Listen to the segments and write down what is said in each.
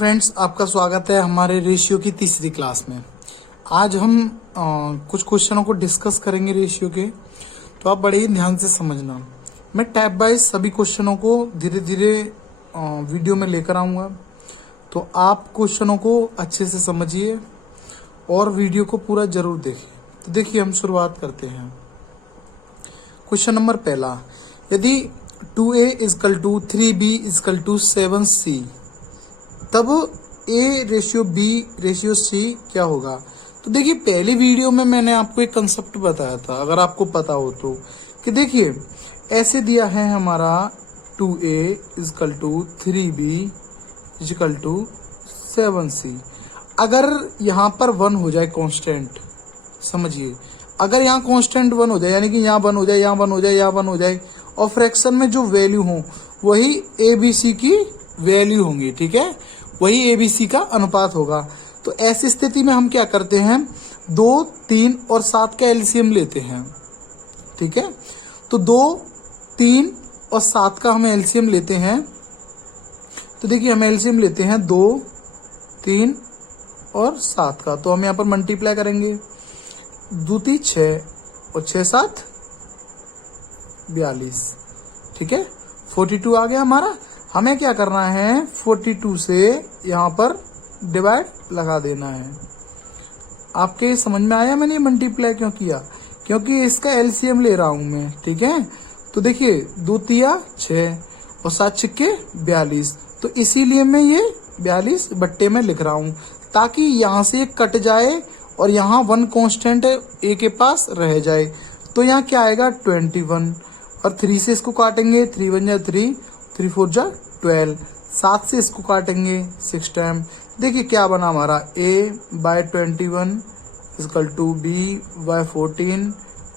Friends, आपका स्वागत है हमारे रेशियो की तीसरी क्लास में। आज हम कुछ क्वेश्चनों को डिस्कस करेंगे रेशियो के, तो आप बड़े ही ध्यान से समझना। मैं टैब वाइज सभी क्वेश्चनों को धीरे धीरे वीडियो में लेकर आऊँगा, तो आप क्वेश्चनों को अच्छे से समझिए और वीडियो को पूरा जरूर देखिए। तो देखिए, हम शुरुआत करते हैं। क्वेश्चन नंबर पहला, यदि 2a = 3b = 7c, तब a ratio b ratio c क्या होगा। तो देखिए, पहली वीडियो में मैंने आपको एक कंसेप्ट बताया था, अगर आपको पता हो तो, कि देखिए ऐसे दिया है हमारा 2a = 3b = 7c। अगर यहाँ पर 1 हो जाए कांस्टेंट, समझिए, अगर यहाँ कांस्टेंट 1 हो जाए, यानी कि यहाँ 1 हो जाए, यहाँ 1 हो जाए, यहाँ 1 हो जाए, और फ्रैक्शन में जो वैल्यू हो वही ए बी सी की वैल्यू होंगी, ठीक है, वही ए बी सी का अनुपात होगा। तो ऐसी स्थिति में हम क्या करते हैं, 2, 3 और 7 का एलसीएम लेते हैं, ठीक है। तो 2, 3 और 7 का हम एलसीएम लेते हैं। तो देखिए, हम एलसीएम लेते हैं 2, 3 और 7 का, तो हम यहाँ पर मल्टीप्लाई करेंगे, 2 3 6 और 6 7 42, ठीक है, 42 आ गया हमारा। हमें क्या करना है, 42 से यहाँ पर डिवाइड लगा देना है। आपके समझ में आया मैंने मल्टीप्लाई क्यों किया, क्योंकि इसका एलसीएम ले रहा हूं मैं, ठीक है। तो देखिए, 2 3 6 और 7 6 42, तो इसीलिए मैं ये 42 बट्टे में लिख रहा हूं, ताकि यहाँ से कट जाए और यहाँ 1 कांस्टेंट ए के पास रह जाए। तो यहाँ क्या आएगा, 21, और 3 से इसको काटेंगे, 3 1 जा 3, 3 4 जा 12, 7 से इसको काटेंगे 6 टाइम। देखिए क्या बना हमारा, a/21 = b/14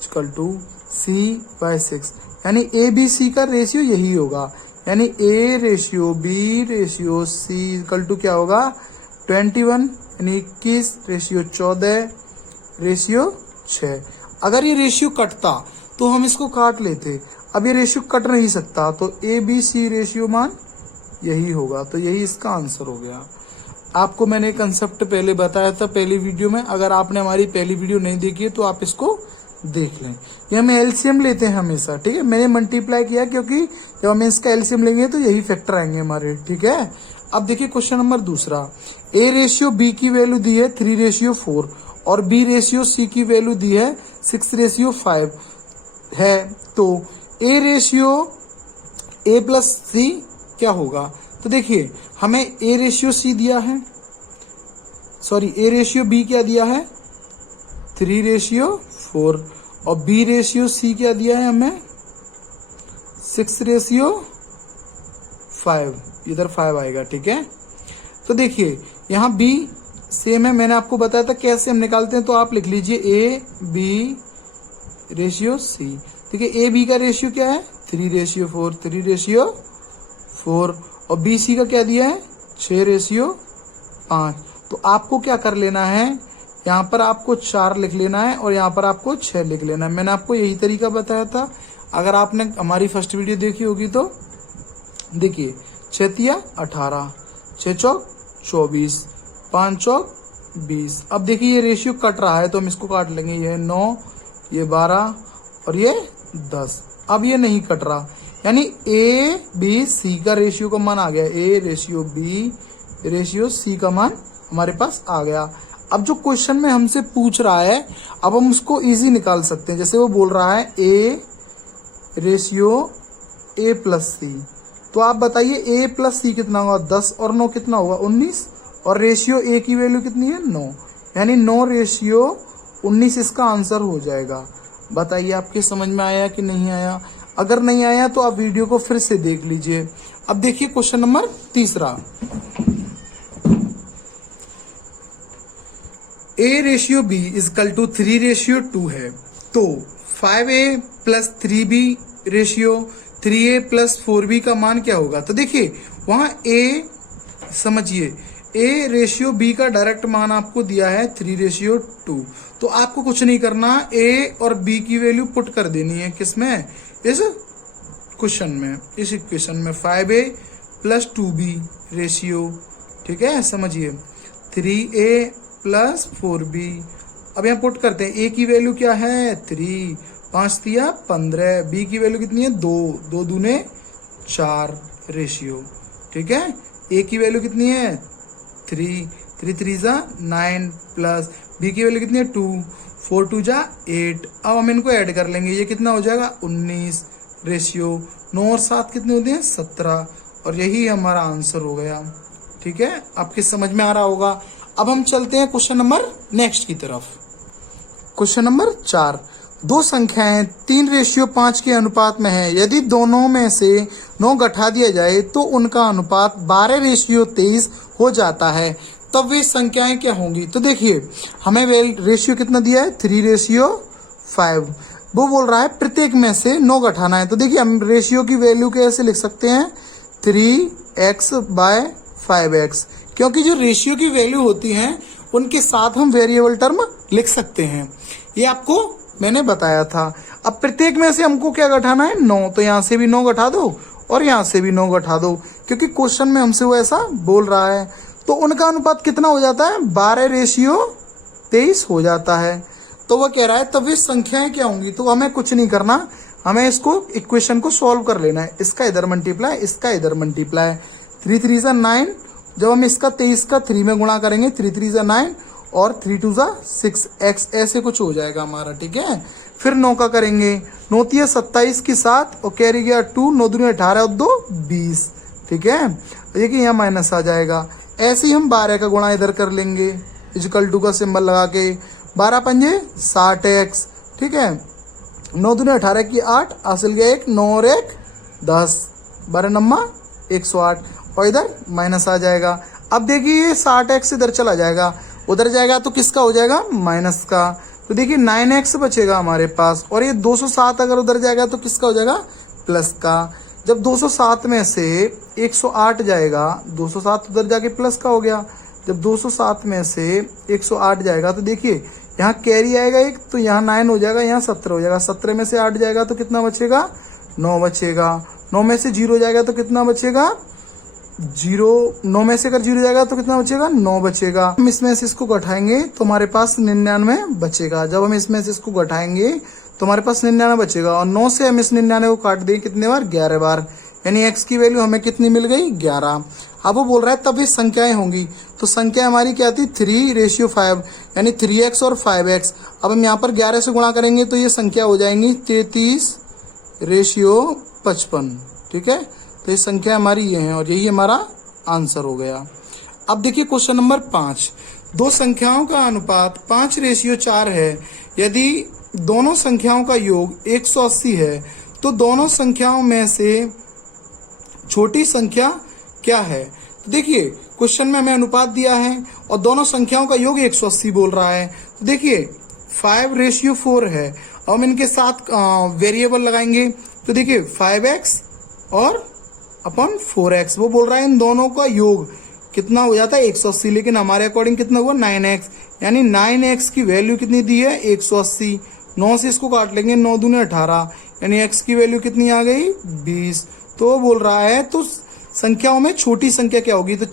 = c/6, यानी ए बी सी का रेशियो यही होगा, यानी a ratio b ratio c = क्या होगा, 21 यानी 21 रेशियो 14 रेशियो 6। अगर ये रेशियो कटता तो हम इसको काट लेते, अब ये रेशियो कट नहीं सकता, तो ए बी सी रेशियो मान यही होगा। तो यही इसका आंसर हो गया। आपको मैंने कंसेप्ट पहले बताया था पहली वीडियो में, अगर आपने हमारी पहली वीडियो नहीं देखी है तो आप इसको देख लें। ये हम एलसीएम लेते हैं हमेशा, ठीक है, मैंने मल्टीप्लाई किया क्योंकि जब हम इसका एलसीएम लेंगे तो यही फैक्टर आएंगे हमारे, ठीक है। अब देखिए क्वेश्चन नंबर दूसरा, ए रेशियो बी की वैल्यू दी है 3/4 और बी रेशियो सी की वैल्यू दी है 6/5 है, तो ए रेशियो ए प्लस सी क्या होगा। तो देखिए, हमें ए रेशियो सी दिया है, सॉरी ए रेशियो बी क्या दिया है, 3/4, और बी रेशियो सी क्या दिया है हमें, 6/5, इधर 5 आएगा, ठीक है। तो देखिए यहाँ बी सेम है, मैंने आपको बताया था कैसे हम निकालते हैं, तो आप लिख लीजिए ए बी रेशियो सी। देखिए ए बी का रेशियो क्या है, 3/4, 3/4, और बी सी का क्या दिया है, 6/5। तो आपको क्या कर लेना है, यहाँ पर आपको 4 लिख लेना है और यहाँ पर आपको 6 लिख लेना है। मैंने आपको यही तरीका बताया था, अगर आपने हमारी फर्स्ट वीडियो देखी होगी तो देखिए, 6 3 18, 6 चौक 24, 5 चौक 20। अब देखिए ये रेशियो कट रहा है तो हम इसको काट लेंगे, ये 9, ये 12 और ये 10। अब ये नहीं कट रहा, यानी ए बी सी का रेशियो का मान आ गया, A ratio B ratio C का मान हमारे पास आ गया। अब जो क्वेश्चन में हमसे पूछ रहा है, अब हम उसको इजी निकाल सकते हैं। जैसे वो बोल रहा है ए रेशियो ए प्लस सी, तो आप बताइए ए प्लस सी कितना होगा, 10 और 9 कितना होगा, 19, और रेशियो ए की वैल्यू कितनी है, 9, यानी 9/19 इसका आंसर हो जाएगा। बताइए आपके समझ में आया कि नहीं आया। अगर नहीं आया तो आप वीडियो को फिर से देख लीजिए। अब देखिए क्वेश्चन नंबर तीसरा, a रेशियो b = 3/2 है, तो 5a + 3b ratio 3a + 4b का मान क्या होगा। तो देखिए वहां a, समझिए, a रेशियो b का डायरेक्ट मान आपको दिया है 3/2, तो आपको कुछ नहीं करना, a और b की वैल्यू पुट कर देनी है, किसमें, इस क्वेश्चन में, इस इक्वेशन में। 5a + 2b रेशियो ठीक है, समझिए 3a प्लस 4b। अब यहाँ पुट करते हैं, a की वैल्यू क्या है 3, 5 दिया 15, b की वैल्यू कितनी है 2, 2 दूने 4 रेशियो। ठीक है, a की वैल्यू कितनी है 3, 3 3 जा 9 प्लस b की वैल्यू कितनी है 2, 4 2 जा 8। अब हम इनको ऐड कर लेंगे, ये कितना हो जाएगा 19 रेशियो। 9 और 7 कितने होते हैं 17, और यही हमारा आंसर हो गया। ठीक है, आपके समझ में आ रहा होगा। अब हम चलते हैं क्वेश्चन नंबर नेक्स्ट की तरफ। क्वेश्चन नंबर 4, दो संख्याएं 3:5 के अनुपात में है। यदि दोनों में से 9 घटा दिया जाए तो उनका अनुपात 12:23 हो जाता है, तब वे संख्याएं क्या होंगी। तो देखिए हमें रेशियो कितना दिया है 3:5। वो बोल रहा है प्रत्येक में से 9 घटाना है। तो देखिए हम रेशियो की वैल्यू कैसे लिख सकते हैं 3x/5x, क्योंकि जो रेशियो की वैल्यू होती है उनके साथ हम वेरिएबल टर्म लिख सकते हैं। ये आपको मैंने बताया था। अब प्रत्येक में से हमको क्या घटाना है 9, तो यहाँ से भी 9 घटा दो और यहाँ से भी 9 घटा दो, क्योंकि क्वेश्चन में हमसे वो ऐसा बोल रहा है। तो उनका अनुपात कितना हो जाता है 12:23 हो जाता है। तो वो कह रहा है तब ये संख्याएं क्या होंगी। तो हमें कुछ नहीं करना, हमें इसको इक्वेशन को सॉल्व कर लेना है। इसका इधर मल्टीप्लाई, इसका इधर मल्टीप्लाई, 3 3 जा 9। जब हम इसका 23 का 3 में गुणा करेंगे 3 3 जा 9 और 3 2 जा 6 x, ऐसे कुछ हो जाएगा हमारा। ठीक है, फिर 9 का करेंगे, 9 3 27 की 7 और कैरी गया 2, 9 दूनी 18 और 2 20। ठीक है, देखिए यहाँ माइनस आ जाएगा। ऐसे ही हम 12 का गुणा इधर कर लेंगे, इक्वल टू का सिंबल लगा के, 12 पंजे 60x। ठीक है, 9 दूनी 18 की 8, हासिल गया 1, 9 और 1 10, 12 नम्मा 108, और इधर माइनस आ जाएगा। अब देखिए 60x इधर चला जाएगा, उधर जाएगा तो किसका हो जाएगा माइनस का। तो देखिए 9x बचेगा हमारे पास, और ये 207 अगर उधर जाएगा तो किसका हो जाएगा प्लस का। जब 207 में से 108 जाएगा, 207 उधर जाके प्लस का हो गया। जब 207 में से 108 जाएगा तो देखिए यहाँ कैरी आएगा 1, तो यहाँ 9 हो जाएगा, यहाँ 17 हो जाएगा। 17 में से 8 जाएगा तो कितना बचेगा 9 बचेगा। 9 में से 0 जाएगा तो कितना बचेगा 0। 9 में से अगर 0 जाएगा तो कितना बचेगा 9 बचेगा। हम इसमें से इसको घटाएंगे तो हमारे पास 99 बचेगा। जब हम इसमें से इसको घटाएंगे तो हमारे पास 99 बचेगा, और 9 से हम इस 99 को काट देंगे कितने बार 11 बार, यानी x की वैल्यू हमें कितनी मिल गई 11। अब वो बोल रहा है तब ये संख्याएं होंगी। तो संख्या हमारी क्या थी 3:5, यानी 3x और 5x। अब हम यहाँ पर 11 से गुणा करेंगे तो ये संख्या हो जाएंगी 33:55। ठीक है, तो ये संख्या हमारी ये है, और यही हमारा आंसर हो गया। अब देखिए क्वेश्चन नंबर 5, दो संख्याओं का अनुपात 5:4 है। यदि दोनों संख्याओं का योग 180 है तो दोनों संख्याओं में से छोटी संख्या क्या है। तो देखिए क्वेश्चन में हमें अनुपात दिया है और दोनों संख्याओं का योग 180 बोल रहा है। तो देखिए 5:4 है, अब हम इनके साथ वेरिएबल लगाएंगे। तो देखिए 5x और अपन 4x, वो बोल रहा है इन दोनों का योग कितना हो जाता है 180, लेकिन हमारे अकॉर्डिंग कितना हुआ 9x, यानी 9x की वैल्यू कितनी दी है 180। 9 से इसको काट लेंगे, 9 दूने 18, यानी x की वैल्यू कितनी आ गई 20। तो वो बोल रहा है तो संख्याओं में छोटी संख्या क्या होगी। तो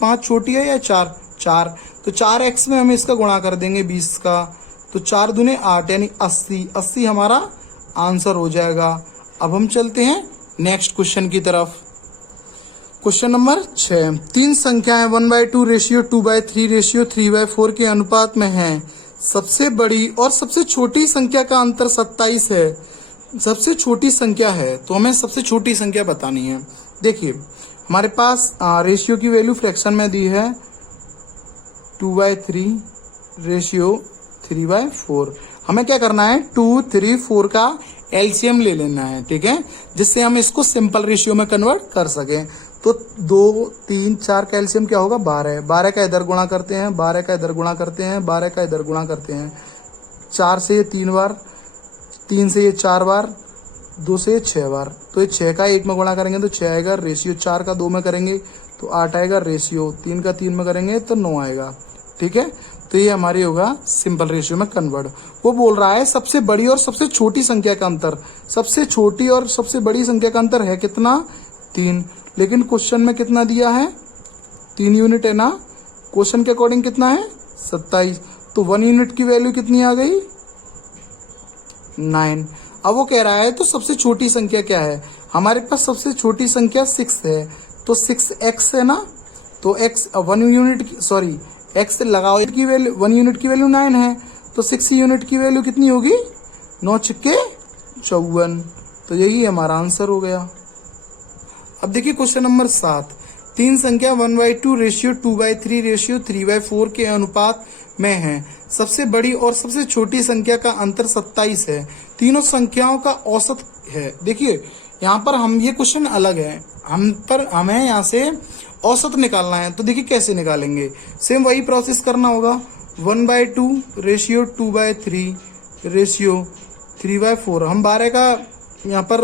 5 छोटी है या 4, तो 4x में हम इसका गुणा कर देंगे 20 का, तो 4 दूने 8 यानी 80 हमारा आंसर हो जाएगा। अब हम चलते हैं नेक्स्ट क्वेश्चन की तरफ। क्वेश्चन नंबर 6, तीन संख्याएं 1/2 2/3 3/4 के अनुपात में हैं। सबसे बड़ी और सबसे छोटी संख्या का अंतर 27 है। सबसे छोटी संख्या है तो हमें सबसे छोटी संख्या बतानी है। देखिए हमारे पास रेशियो की वैल्यू फ्रैक्शन में दी है 2/3 3/4। हमें क्या करना है 2, 3, 4 का एलसीएम ले लेना है। ठीक है, जिससे हम इसको सिंपल रेशियो में कन्वर्ट कर सकें। तो 2, 3, 4 का एलसीएम क्या होगा 12। 12 का इधर गुणा करते हैं, 12 का इधर गुणा करते हैं, 12 का इधर गुणा करते हैं। 4 से ये 3 बार, 3 से ये 4 बार, 2 से 6 बार। तो ये 6 का 1 में गुणा करेंगे तो 6 आएगा रेशियो, 4 का 2 में करेंगे तो 8 आएगा रेशियो, 3 का 3 में करेंगे तो 9 आएगा। ठीक है, तो ये हमारी होगा सिंपल रेशियो में कन्वर्ट। वो बोल रहा है सबसे बड़ी और सबसे छोटी संख्या का अंतर। सबसे छोटी और सबसे बड़ी संख्या का अंतर है कितना 3, लेकिन क्वेश्चन में कितना दिया है 3 यूनिट है ना, क्वेश्चन के अकॉर्डिंग कितना है 27, तो 1 यूनिट की वैल्यू कितनी आ गई 9। अब वो कह रहा है तो सबसे छोटी संख्या क्या है, हमारे पास सबसे छोटी संख्या 6 है, तो 6x है ना, तो x 1 यूनिट सॉरी x लगाओ की वैल्यू 1 यूनिट की वैल्यू 9 है, तो 6 यूनिट की वैल्यू कितनी होगी 9 छक्के 54, तो यही हमारा आंसर हो गया। अब देखिए क्वेश्चन नंबर 7, तीन संख्या 1/2 रेशियो 2/3 रेशियो 3/4 के अनुपात में है, सबसे बड़ी और सबसे छोटी संख्या का अंतर 27 है, तीनों संख्याओं का औसत है। देखिए यहाँ पर हम ये क्वेश्चन अलग है, हमें यहाँ से औसत निकालना है, तो देखिए कैसे निकालेंगे, सेम वही प्रोसेस करना होगा, 1/2 रेशियो 2/3 रेशियो 3/4, हम 12 का यहाँ पर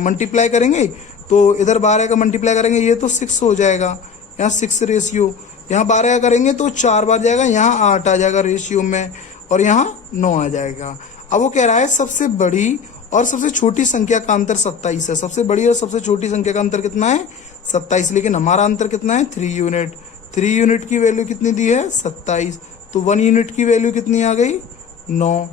मल्टीप्लाई करेंगे, तो इधर 12 का मल्टीप्लाई करेंगे ये तो 6 हो जाएगा, यहाँ 6 रेशियो, यहाँ 12 का करेंगे तो 4 बार जाएगा, यहाँ 8 आ जाएगा रेशियो में, और यहाँ 9 आ जाएगा। अब वो कह रहा है सबसे बड़ी और सबसे छोटी संख्या का अंतर 27 है, सबसे बड़ी और सबसे छोटी संख्या का अंतर कितना है 27, लेकिन हमारा अंतर कितना है 3 यूनिट, 3 यूनिट की वैल्यू कितनी दी है 27, तो 1 यूनिट की वैल्यू कितनी आ गई 9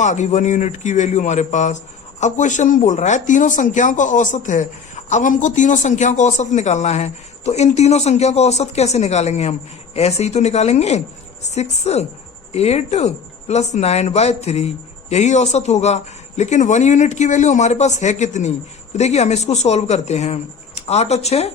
आ गई 1 यूनिट की वैल्यू हमारे पास। अब क्वेश्चन में बोल रहा है तीनों संख्याओं का औसत है, अब हमको तीनों संख्याओं का औसत निकालना है, तो इन तीनों संख्याओं का औसत कैसे निकालेंगे, हम ऐसे ही तो निकालेंगे, 6 8 + 9/3 यही औसत होगा, लेकिन 1 यूनिट की वैल्यू हमारे पास है कितनी, तो देखिए हम इसको सॉल्व करते हैं, 8 और 6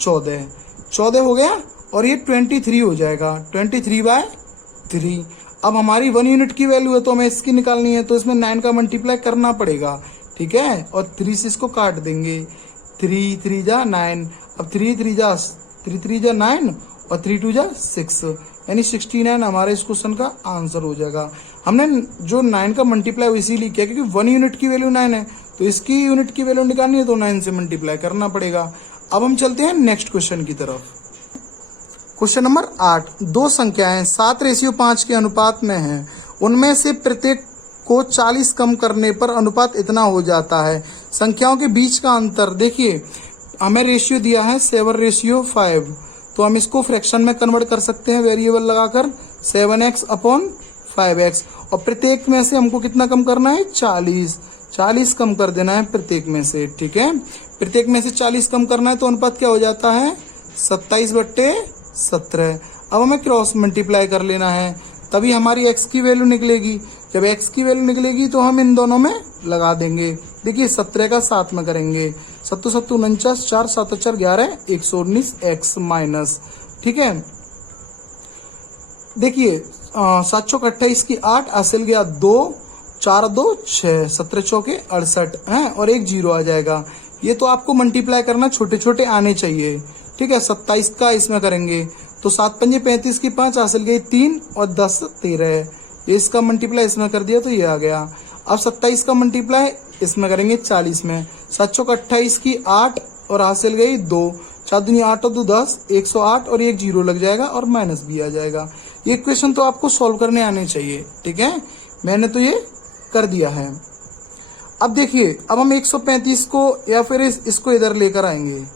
14 हो गया, और ये 23 हो जाएगा, 23/3। अब हमारी 1 यूनिट की वैल्यू है तो हमें इसकी निकालनी है, तो इसमें 9 का मल्टीप्लाई करना पड़ेगा, ठीक है, और 3 से इसको काट देंगे, 3 3 जा 9, अब 3 3 जा 9 और 3 2 जा 6, यानी 69 हमारे इस क्वेश्चन का आंसर हो जाएगा। हमने जो 9 का मल्टीप्लाई इसीलिए किया क्योंकि 1 यूनिट की वैल्यू 9 है, तो इसकी यूनिट की वैल्यू निकालनी है तो 9 से मल्टीप्लाई करना पड़ेगा। अब हम चलते हैं नेक्स्ट क्वेश्चन की तरफ। क्वेश्चन नंबर 8, दो संख्याएं 7:5 के अनुपात में हैं, उनमें से प्रत्येक को 40 कम करने पर अनुपात इतना हो जाता है, संख्याओं के बीच का अंतर। देखिए हमें रेशियो दिया है 7:5, तो हम इसको फ्रैक्शन में कन्वर्ट कर सकते हैं वेरिएबल लगाकर, 7x/5x, और प्रत्येक में से हमको कितना कम करना है 40 कम कर देना है प्रत्येक में से, ठीक है, प्रत्येक में से 40 कम करना है, तो अनुपात क्या हो जाता है 27/17। अब हमें क्रॉस मल्टीप्लाई कर लेना है, तभी हमारी x की वैल्यू निकलेगी, जब x की वैल्यू निकलेगी तो हम इन दोनों में लगा देंगे। देखिए 17 का 7 में करेंगे, 7 7 49, 4 7 4 11 119 x माइनस, ठीक है। देखिए 7 चौक 28 की 8 हासिल गया 2, 4 2 6, 17 चौके 68 है, और एक 0 आ जाएगा। ये तो आपको मल्टीप्लाई करना छोटे छोटे आने चाहिए, ठीक है। 27 का इसमें करेंगे तो 7 पंजे 35 की 5 हासिल गई 3 और 10 13, ये इसका मल्टीप्लाई इसमें कर दिया तो ये आ गया। अब 27 का मल्टीप्लाई इसमें करेंगे 40 में, 7 चौक 28 की 8 और हासिल गई 2, 4 दूनी 8 और 2 10, 108 और एक 0 लग जाएगा और माइनस भी आ जाएगा। ये इक्वेशन तो आपको सॉल्व करने आने चाहिए, ठीक है, मैंने तो ये कर दिया है। अब देखिए अब हम 135 को या फिर इसको इधर लेकर आएंगे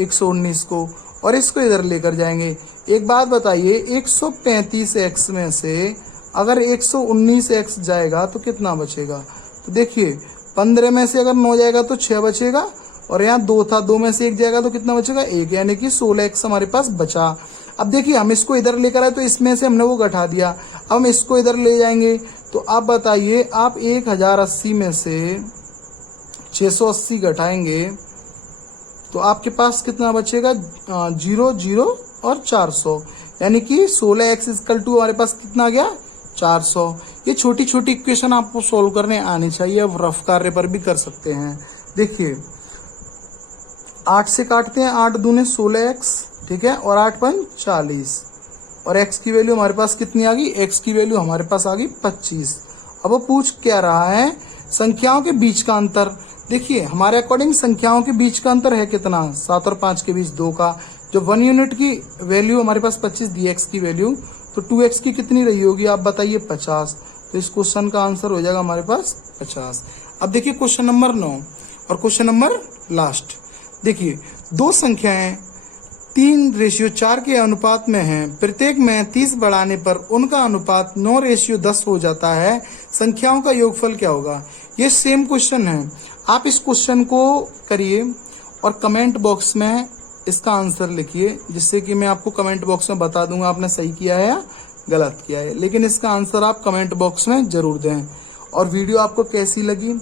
119 को, और इसको इधर लेकर जाएंगे। एक बात बताइए 135x में से अगर 119x जाएगा तो कितना बचेगा, तो देखिए 15 में से अगर 9 जाएगा तो 6 बचेगा, और यहाँ 2 था, 2 में से 1 जाएगा तो कितना बचेगा 1, यानी कि 16x हमारे पास बचा। अब देखिए हम इसको इधर लेकर आए तो इसमें से हमने वो घटा दिया, अब हम इसको इधर ले जाएंगे, तो आप बताइए आप 1080 में से 680 घटाएंगे तो आपके पास कितना बचेगा 0 0 और 400, यानी कि 16x = हमारे पास कितना आ गया 400। ये छोटी छोटी इक्वेशन आपको सोल्व करने आनी चाहिए, अब रफ कार्य पर भी कर सकते हैं। देखिए 8 से काटते हैं, 8 दूने 16x, ठीक है, और 8 पंच 40, और x की वैल्यू हमारे पास कितनी आ गई, x की वैल्यू हमारे पास आ गई 25। अब वो पूछ क्या रहा है संख्याओं के बीच का अंतर। देखिए हमारे अकॉर्डिंग संख्याओं के बीच का अंतर है कितना, 7 और 5 के बीच 2 का, जो 1 यूनिट की वैल्यू हमारे पास 25 दी x की वैल्यू, तो 2x की कितनी रही होगी आप बताइए 50, तो इस क्वेश्चन का आंसर हो जाएगा हमारे पास 50। अब देखिए क्वेश्चन नंबर 9 और क्वेश्चन नंबर लास्ट। देखिए दो संख्याएं 3:4 के अनुपात में हैं, प्रत्येक में 30 बढ़ाने पर उनका अनुपात 9:10 हो जाता है, संख्याओं का योगफल क्या होगा। ये सेम क्वेश्चन है, आप इस क्वेश्चन को करिए और कमेंट बॉक्स में इसका आंसर लिखिए, जिससे कि मैं आपको कमेंट बॉक्स में बता दूंगा आपने सही किया है या गलत किया है। लेकिन इसका आंसर आप कमेंट बॉक्स में जरूर दें। और वीडियो आपको कैसी लगी,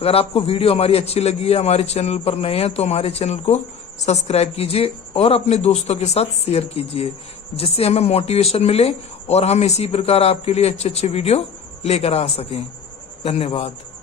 अगर आपको वीडियो हमारी अच्छी लगी है, हमारे चैनल पर नए हैं तो हमारे चैनल को सब्सक्राइब कीजिए और अपने दोस्तों के साथ शेयर कीजिए, जिससे हमें मोटिवेशन मिले और हम इसी प्रकार आपके लिए अच्छे अच्छे वीडियो लेकर आ सकें। धन्यवाद।